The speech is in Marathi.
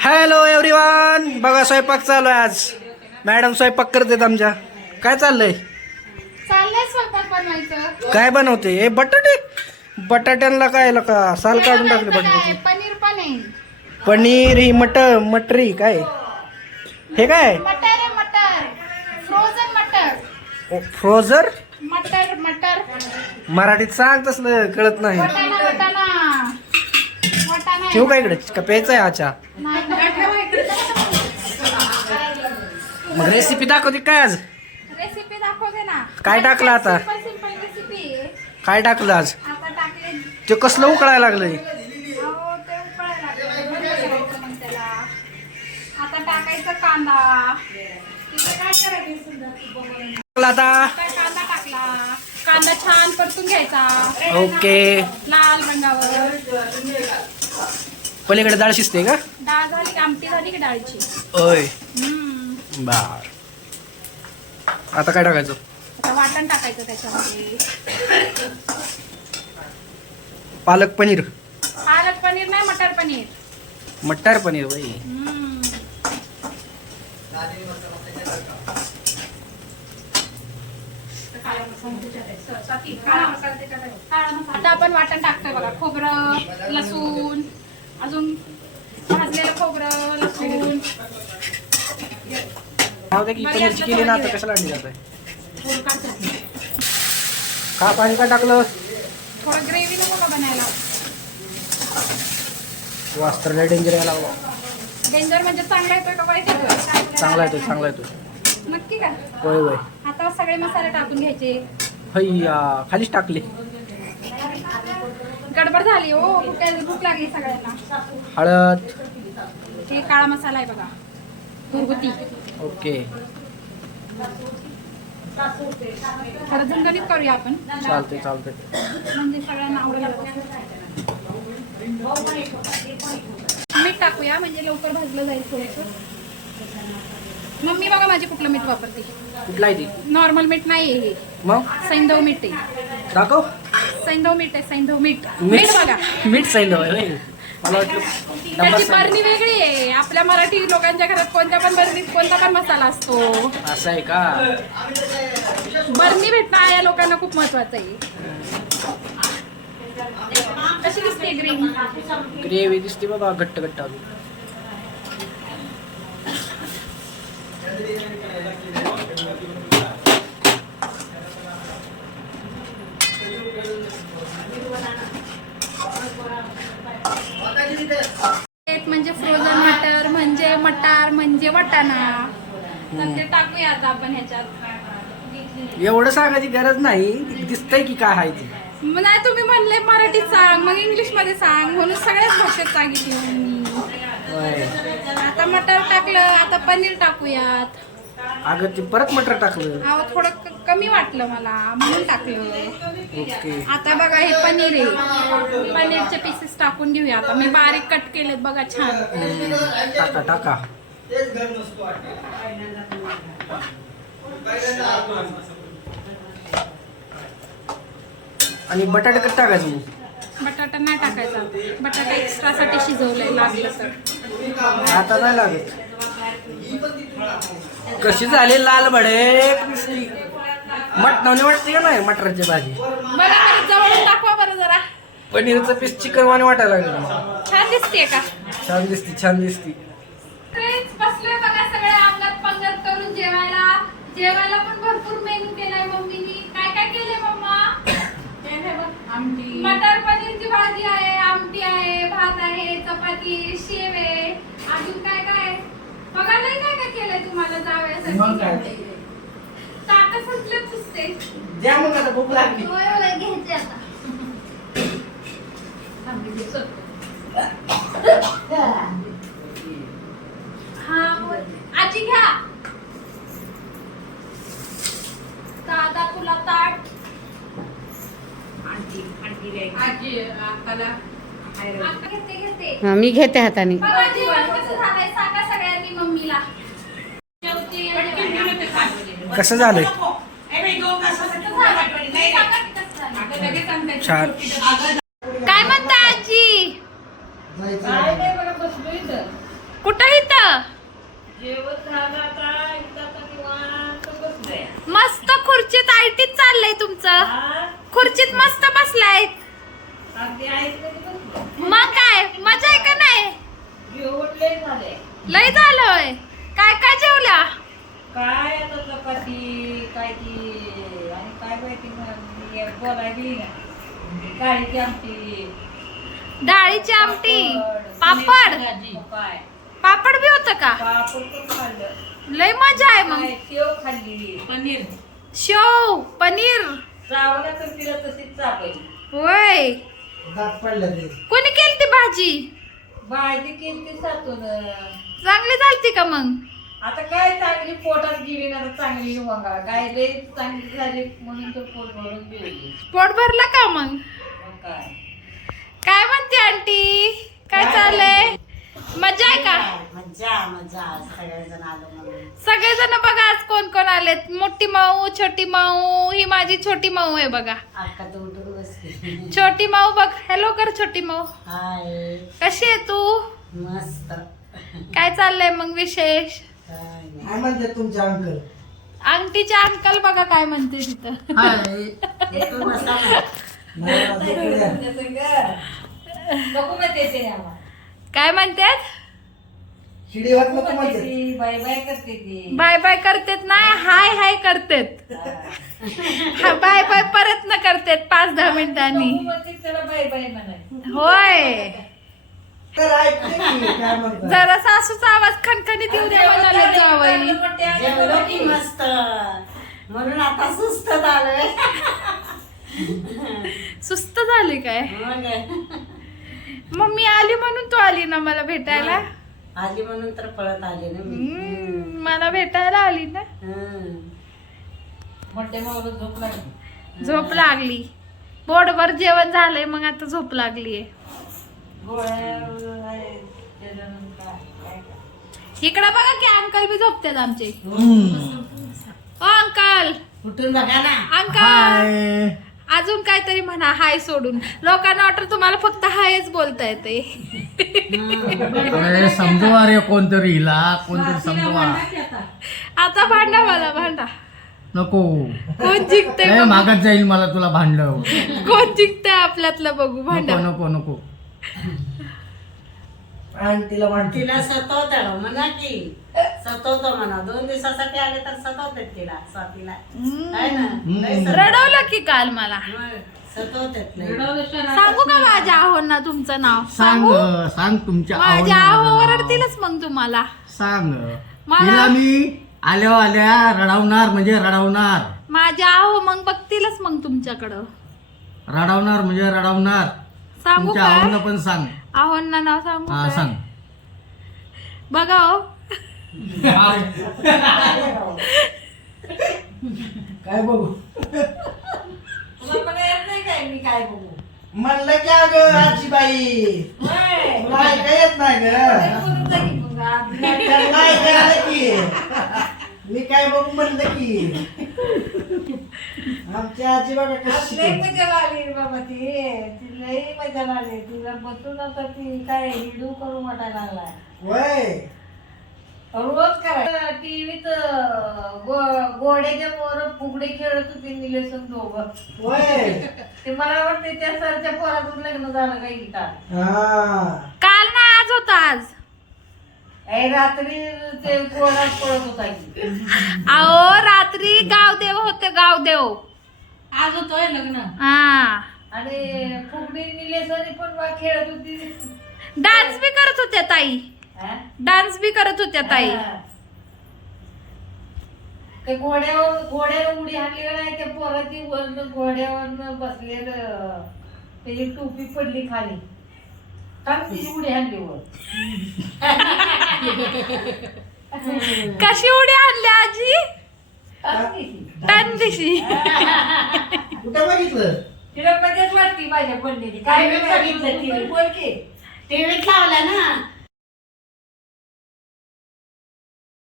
हॅलो एव्हरीवन बघा स्वयंपाक चालू आहे आज. मॅडम स्वयंपाक करतात आमच्या. काय चाललंय? काय बनवते? हे बटाटे? बटाट्यांना काय का? साल काढून टाकले बटाट्याची. पनीर ही मटर मटरी काय? हे काय? मटर आहे मटर. फ्रोझन मटर. फ्रोझर मटर मटर. मराठीत सांग तसलं कळत नाही. ठेवू का इकडे? का प्यायचा आहे आचा. मग रेसिपी दाखवते काय आज? रेसिपी दाखवते ना. काय टाकलं आता? सिंपल सिंपल रेसिपी आहे काय टाकलं आज? आता टाकले. ते कसलं उकळायला लागलंय? अहो ते उकळायला लागलं. बंद करायचं मग त्याला. आता टाकायचं कांदा. तिथं काय करायचं टाकलं आता. काय कांदा टाकला? कांदा छान परतून घ्यायचा. ओके. लाल रंगावर. पलीकडे डाळ शिजते का? डाळ झाली की आमटी झाली की डाळीची. ओय हम्म. बर आता काय टाकायचं? आता वाटण टाकायचं त्याच्यामध्ये. पालक पनीर. पालक पनीर नाही मटर पनीर. मटर पनीर बाई हम्म. आता आपण वाटण टाकतोय बघा. खोबरं लसूण अजून भाजलेलं खोबरं लसूण. की पनीरची केली ना आता कशाला आणली जात? थोडं काढतो. का पाणी का टाकलं? थोडं ग्रेव्ही नको का बनायला वास्त्र डेंजर यायला लागला. डेंजर म्हणजे चांगला येतोय का वाईट येतोय? चांगला येतो चांगला येतो नक्की का? होय होय. आता सगळे मसाले टाकून घ्यायचे. हैया खालीच टाकली. गडबड झाली हो कुठे भूक लागली सगळ्यांना. हळद. हे काळा मसाला आहे बघा घरगुती. ओके. खरं झणझणीत करूया आपण. चालते चालते म्हणजे सगळ्यांना आवडेल मीठ टाकूया म्हणजे लवकर भाजलं जाईल थोडंसं. मम्मी बघा माझी कुठलं मीठ वापरते. कुठला आहे ती? नॉर्मल मीठ नाही आहे हे. मग? सैंधव मीठ आहे. दाखव. सैंधव मीठ आहे सैंधव मीठ. मीठ? बघा. मीठ सांगितलं होय. मला वाटलं त्याची. बरणी वेगळी आहे. आपल्या मराठी लोकांच्या घरात कोणत्या पण बरणीत कोणता पण मसाला असतो. असं आहे का? बरणी भेटणं या लोकांना खूप महत्वाचं आहे. कशी दिसते ग्रीन ग्रेव्ही दिसते बाबा घट्ट घट्ट अजून. म्हणजे फ्रोझन मटर म्हणजे मटार म्हणजे वटाणा. तर ते टाकूया आता आपण ह्याच्यात. एवढं सांगायची गरज नाही दिसतंय की काय आहे ती. नाही तुम्ही म्हणले मराठीत सांग मग इंग्लिशमध्ये सांग म्हणून सगळ्याच भाषेत सांगितली. आता मटर टाकलं आता पनीर टाकूयात. अगं ते परत मटर टाकलं? अहो थोडं क- कमी वाटलं मला म्हणून टाकलं. ओके. आता बघा हे पनीर आहे. पनीरचे पीसेस टाकून घेऊया आता. मी बारीक कट केलेत बघा छान. टाका टाका. आणि बटाटे कट टाकायचं? मग बटाटा नाही टाकायचा. बटाटा एक्स्ट्रा साठी शिजवलंय लागलं तर. आता नाही लागत. कशी झाली लाल भडे मटणाने वाटते का नाही मटराची भाजी? बरं जवळून दाखवा बरं जरा. पनीरचं पीस चिकन वाणी वाटायला लागलं छान दिसते का? छान दिसती छान दिसती. बसलोय बघा सगळे अंगात पंगत करून जेवायला. जेवायला पण भरपूर मेनू केलाय मम्मीनी. काय काय केलंय मम्मा? आमटी. मटर पनीरची भाजी आहे आमटी आहे भात आहे चपाती शेव आहे. अजून काय काय आहे? बघा लय काय काय केलंय तुम्हाला मग काय? जावयासाठी ताटा संपलेच दिसते द्या मग आता भूक लागली. होय होय घ्यायचे आता. हा होय. आजी घ्या. दादा तुला ताट. मी घेते हाताने. कस झालंय काय म्हणता आजी? कुठं इथं? मस्त खुर्चीत आयटीत चाललंय तुमचं. खुर्चीत मस्त ना काळीची आमटी. डाळीची आमटी. पापड, पापड? बी होत का? पापड पण खाल्लं. लय मजा आहे मग. शेव खाल्ली. पनीर. शेव पनीर. चावला तर तिला तशीच चापायची होय. ते कोणी केली ती भाजी? भाजी केली सातून. चांगली झालती का मग? आता काय चांगली पोटात गेली ना चांगली मगा काय लय चांगली झाली म्हणून तर पोट भरून गेली. पोट भरला का मग? काय? काय म्हणते आंटी? काय चाललंय? मजा आहे का? मज्जा मज्जा सगळेजण आलो म्हणून. सगळेजण बघा आज कोण कोण आलेत. मोठी माऊ छोटी माऊ ही माझी छोटी माऊ आहे बघा. अक्का तर उठून बसली छोटी माऊ बघ. हॅलो कर छोटी माऊ. हाय. कशी आहे तू? मस्त. काय चाललंय मग विशेष? काय नाही. काय म्हणते तुमचे अंकल? अंगठीचे अंकल बघा काय म्हणते तिथं. हाय. ना. काय म्हणतात बाय बाय करते ती बाय बाय करतेत नाही हाय हाय करतेत हा, बाय बाय परत न करतेत पाच दहा मिनिटांनी होय जरा सासूचा आवाज खणखणीत येऊ द्या म्हणाले जावई म्हणून आता सुस्त झालोय सुस्त झाली काय? मग मम्मी आली म्हणून तू आली ना मला भेटायला? आली म्हणून तर पळत आले ना मी. मला भेटायला आली ना? हं. मला झोप लागली. झोप लागली. पोटभर जेवण झालंय मग आता झोप लागलीये. इकडं बघा की अंकल बी झोपतात आमचे. हम्म. ओ अंकल. उठून बघा ना. अंकल. हाय. अजून काहीतरी म्हणा हाय सोडून. लोकांना वाटत तुम्हाला फक्त हायच बोलता येते. अरे समजवा रे कोणतरी हिला कोणतरी समजवा. आता भांडा मला भांडा. नको. कोण जिंकतंय ए. मागत जाईल मला तुला भांडव कोण जिंकतंय आपल्यातलं बघू भांडा. नको नको नको. आंटीला म्हणते तिला सतवत म्हणा की. सतवतो म्हणा. दोन दिवसासाठी आले तर सतवतात तिला स्वातीला. आहे ना? लय. रडवलं की काल मला. मग सतवतात लय. सांगू का माझ्या आहोंना तुमचं नाव? सांग सांग? तुमच्या माझ्या आवडीचं आहो नाव. ओरडतीलच मग तुम्हाला. सांग. मला- तिला मी आल्या आल्या रडवणार म्हणजे रडवणार. माझ्या आहो मग बघतीलच मग तुमच्याकडं. रडवणार म्हणजे रडवणार. सांगू तुमच्या का आवडीनं पण सांग. आहोंना नाव सांगू हा काय? सांग. बघा हो. काय बघू? तुला पण येत नाही काय? मी काय बघू? म्हणलं की अगं आजीबाई. होय. तुला ऐका येत नाही ग. बोलून जा की मग. आपल्या त्यांना आलं की. मी काय बघू म्हणलं की. आमची आजी बघा कशी लय शिकवते. मजा लागली रे बाबा ती. ती लय मजा लागली. तुला बसून आता ती काय हिडू करू वाटायला लागलाय. वय. रोज करायचं टीव्हीत गोड्याच्या मोर फुगडे खेळत होते निलेसन दोघं. वय. ते मला वाटते त्या सरच्या पोरातून लग्न झालं काही का हा. काल ना आज होता आज ए रात्री ते पोरात पळत होता की अहो रात्री गावदेव होते गावदेव. आज होतोय लग्न. हा. आणि फुगडी निलेसनी पण बा खेळत होती. डान्स बी करत होत्या ताई. हा? डान्स बी करत होत्या ताई. ते घोड्यावर घोड्यावर उडी हाणली नाही त्या पोराची वरनं घोड्यावर बसलेलं त्याची टोपी पडली खाली. कारण तिची उडी हाणली वर. कशी उडी आणली आजी? कारण तिची. टन दिशी कुठं बघितलं? तिला मजाच वाटती माझ्या पडलेली काय बघितलं? बोल की. टीव्हीत लावला ना.